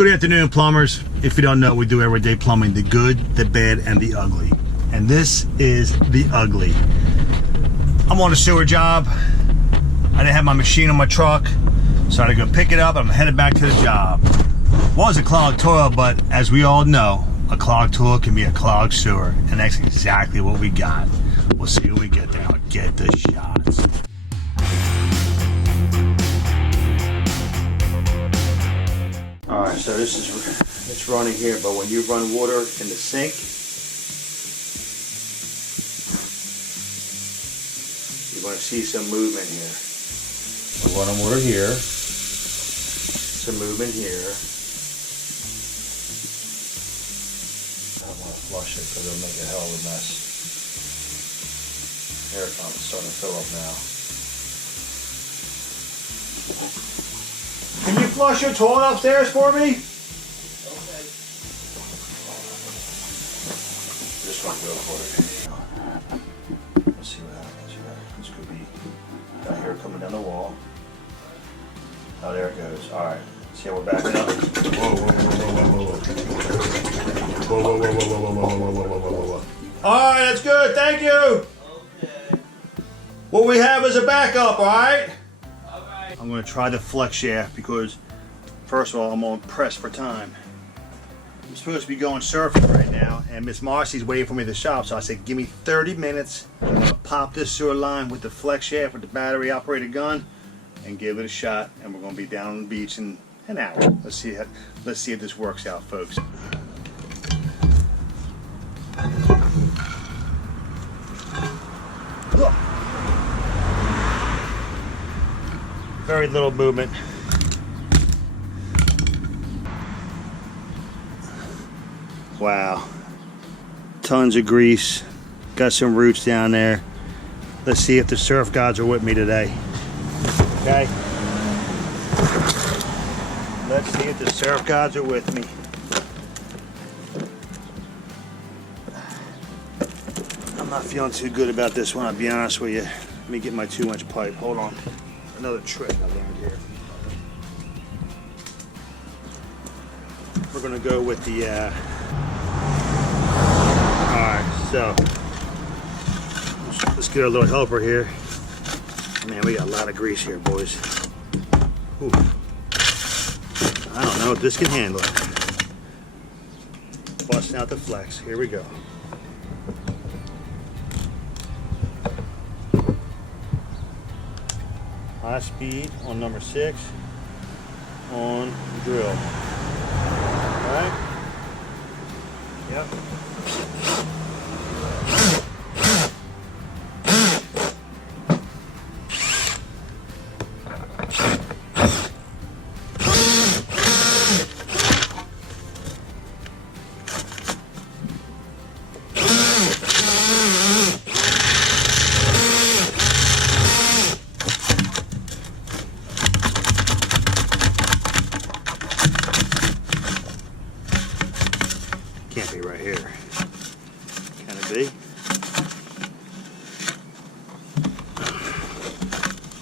Good afternoon, plumbers. If you don't know, we do everyday plumbing, the good, the bad, and the ugly. And this is the ugly. I'm on a sewer job. I didn't have my machine on my truck, so I had to go pick it up. I'm headed back to the job. Was a clogged toilet, but as we all know, a clogged toilet can be a clogged sewer, and that's exactly what we got. We'll see when we get there. I'll get the shots. Alright, so it's running here, but when you run water in the sink, you're going to see some movement here. We're running water here, some movement here. I don't want to flush it because it'll make a hell of a mess. There it comes, it's starting to fill up now. Can you flush your toilet upstairs for me? Okay. Just want to go for it. Let's see what happens here. This could be down here coming down the wall. Oh, there it goes. All right. See how we're backing up? Whoa, whoa, whoa, whoa, whoa, whoa, whoa, whoa, whoa, whoa, whoa, whoa, whoa, whoa, whoa, whoa. All right, that's good. Thank you. Okay. What we have is a backup. All right. I'm going to try the flex shaft because, first of all, I'm on press for time. I'm supposed to be going surfing right now, and Miss Marcy's waiting for me at the shop, so I said, give me 30 minutes. I'm going to pop this sewer line with the flex shaft with the battery-operated gun and give it a shot, and we're going to be down on the beach in an hour. Let's see if this works out, folks. Very little movement. Wow. Tons of grease. Got some roots down there. Let's see if the surf gods are with me today. Okay? Let's see if the surf gods are with me. I'm not feeling too good about this one, I'll be honest with you. Let me get my 2-inch pipe. Hold on. Another trick I learned here. We're gonna go with the alright, so let's get our little helper here. Man, we got a lot of grease here, boys. Ooh. I don't know if this can handle it. Busting out the flex. Here we go. High speed on number 6 on drill. All right? Yep. Can't be right here. Can it be?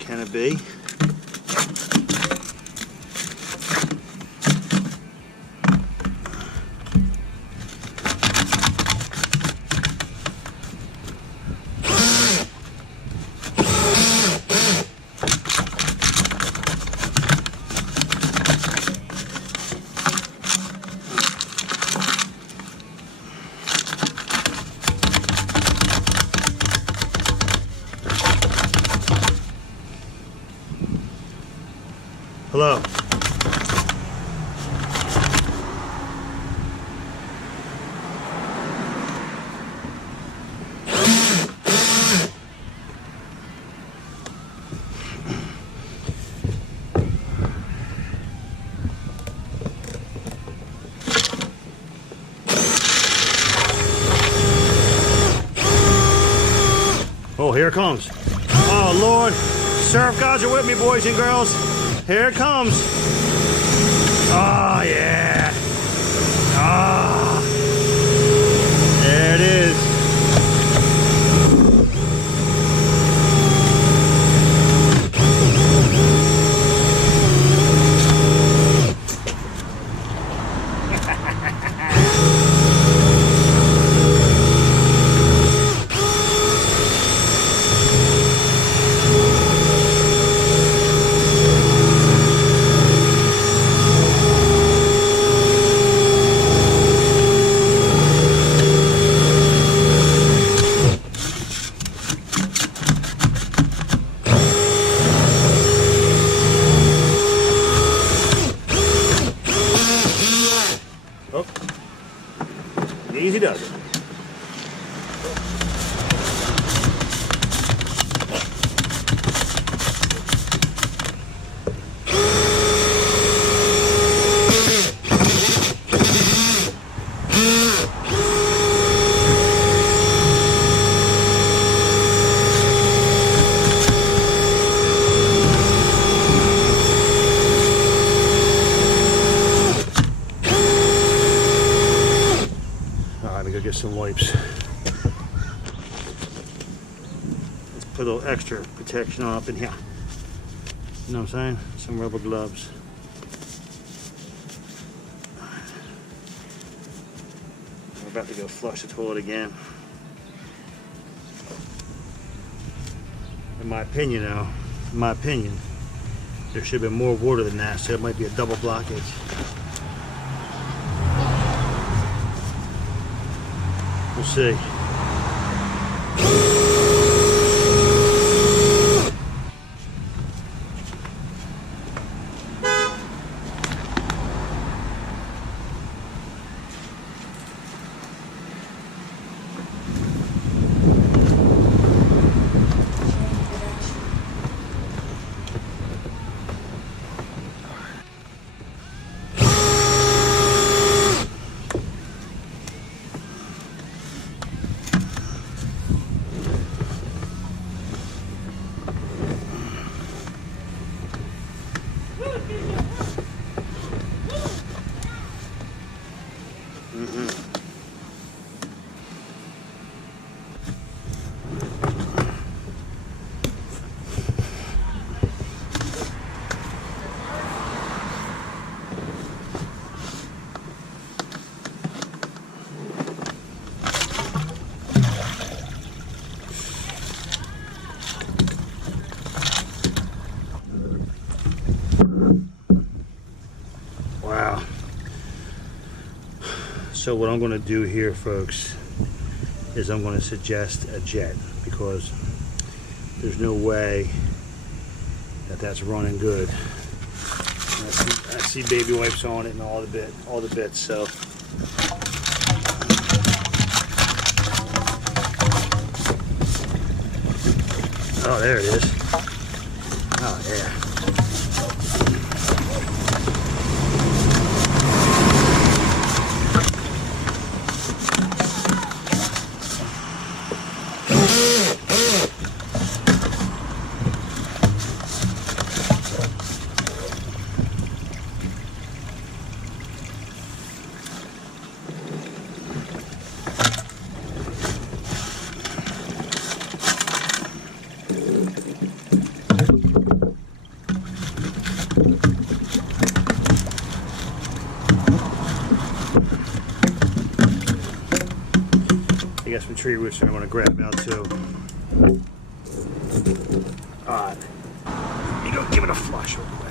Can it be? Hello. Oh, here it comes. Oh, Lord. Surf gods are with me, boys and girls. Here it comes. Oh, yeah. Ah. There it is. Oh, easy does it. Get some wipes. Let's put a little extra protection on up in here. You know what I'm saying? Some rubber gloves. We're about to go flush the toilet again. In my opinion now, there should have been more water than that, so it might be a double blockage. We'll see. Wow. So what I'm going to do here, folks, is I'm going to suggest a jet, because there's no way that that's running good. I see baby wipes on it and all the bits. So oh, there it is. Oh yeah. I got some tree roots I'm going to grab out too. Alright. You go give it a flush real quick.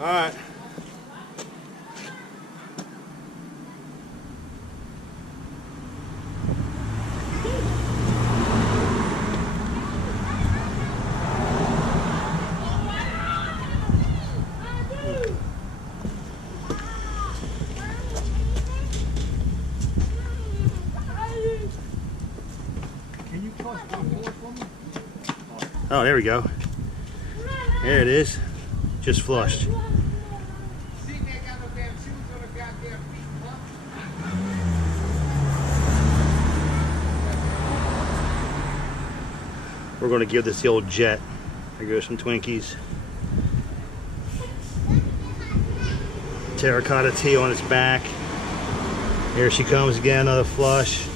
All right. Oh, there we go. There it is. Just flushed. We're going to give this the old jet. There goes some Twinkies. Terracotta tee on its back. Here she comes again, another flush.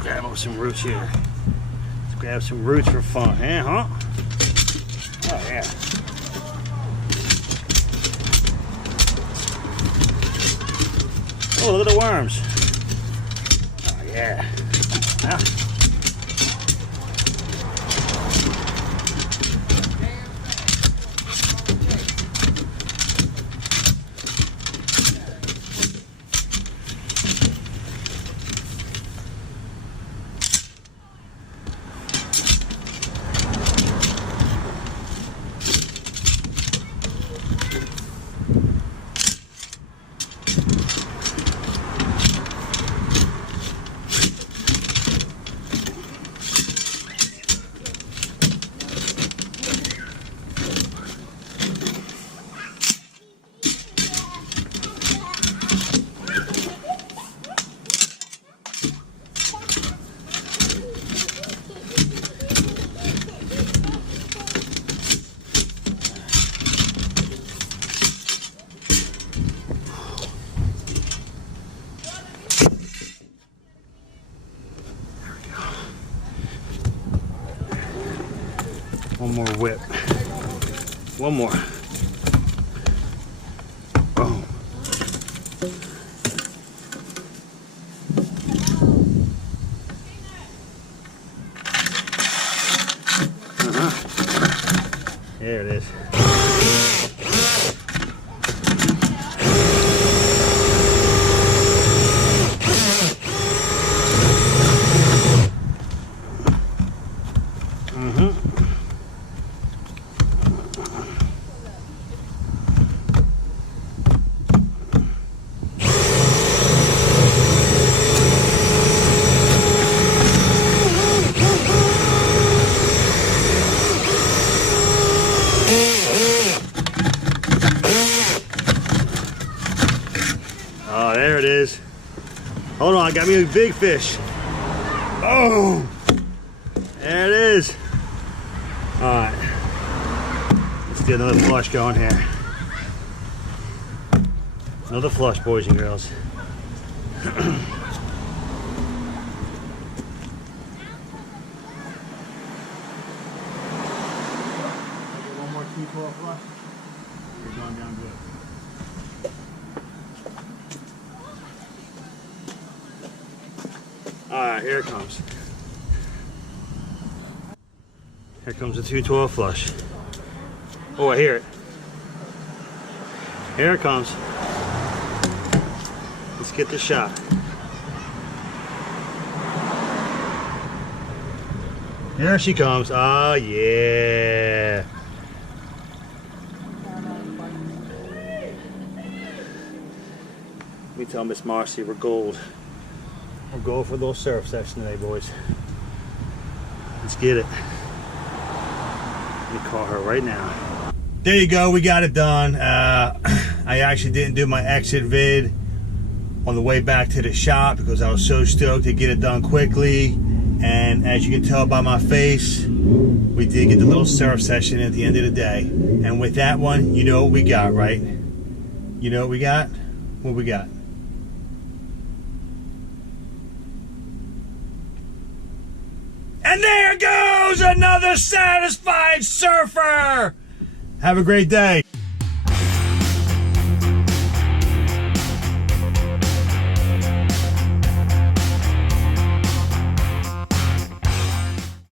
Grab up some roots here. Let's grab some roots for fun, huh? Oh yeah. Oh, look at the worms. Oh yeah. Ah. One more whip. One more. Boom. There it is. Oh, there it is. Hold on, I got me a big fish. Oh, there it is. All right, let's get another flush going here. Another flush, boys and girls. One more 212 flush. You're going down good. Alright, here it comes. Here comes the 212 flush. Oh, I hear it. Here it comes. Let's get the shot. Here she comes. Oh, yeah. Let me tell Miss Marcy we're gold. We'll go for those surf section today, boys. Let's get it. Let me call her right now. There you go, we got it done. I actually didn't do my exit vid on the way back to the shop because I was so stoked to get it done quickly. And as you can tell by my face, we did get the little surf session at the end of the day. And with that one, you know what we got, right? You know what we got? What we got? And there goes another satisfied surfer. Have a great day.